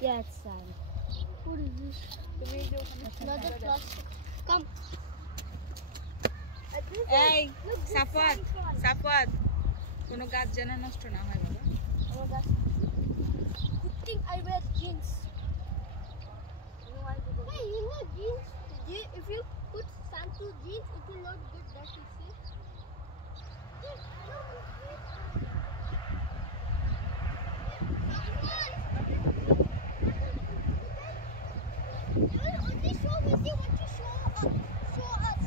Yeah, it's sand. What is this? Another plastic. Come. এই সাফওয়াত সাফওয়াত কোনো গাছ যেন নষ্ট না হয় বাবা Oh, that's good thing I wear jeans. Hey, you know jeans? If you put sand to jeans, it will not get dirty. See? You will only show me what you show us.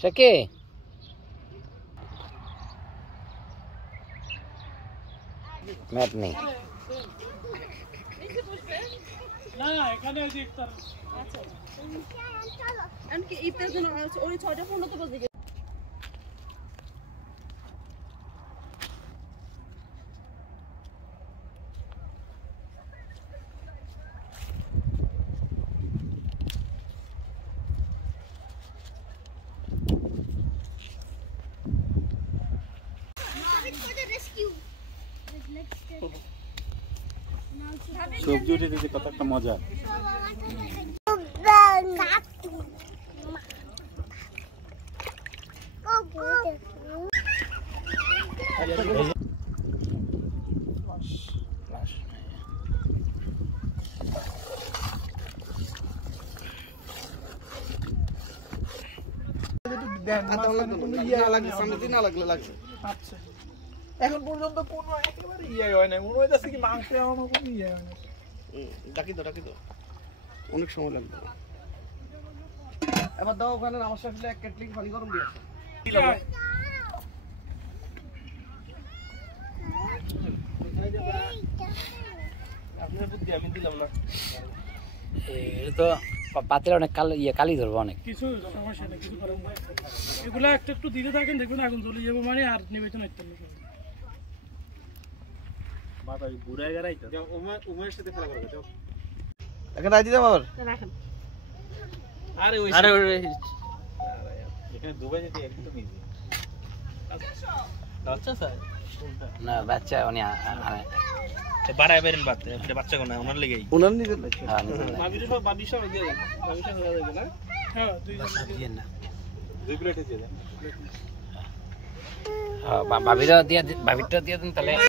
Shaki. Mat nahi. না এখানে ওই যে ইফতার আচ্ছা এমনকি ইফতার জন্য ওই 6টা 15 তো বাজে সবজি উঠে দিতে কত একটা মজা এখন পর্যন্ত কোনো একেবারে হয় না মনে হইতাছে কি মাংস এমন কোনো হয় না ডাকি তো অনেক সময় লাগবে এবার দাও ওখানে আমার সাথে এক কেটলিং পানি গরম দিয়ে আছে আপনার বুদ্ধি আমি দিলাম না তো পাতিল অনেক কালি ধরবো অনেক কিছু সমস্যা নেই কিছু করার নাই এগুলা একটু দিতে থাকেন দেখবেন আগুন জ্বলে যাবে মানে আর নিবেদন হইতে না বাবা বুড়া গারাইতো উমের সাথে খেলা করে যাও এখন রাই দিতে বাবার রাখেন আরে এখানে দুবাই যেতে একটু ইজি আচ্ছা স্যার না বাচ্চা উনি বাড়ায় বেরেন বাচ্চা কোন ওনার লেগেই ওনার নিতে বাবি সব দিয়ে দেন বাবি সব দিয়ে দেন না হ্যাঁ দুইজন না দুই প্লেটে দিয়ে দেন হ্যাঁ বাবিটা দিয়ে দেন তাহলে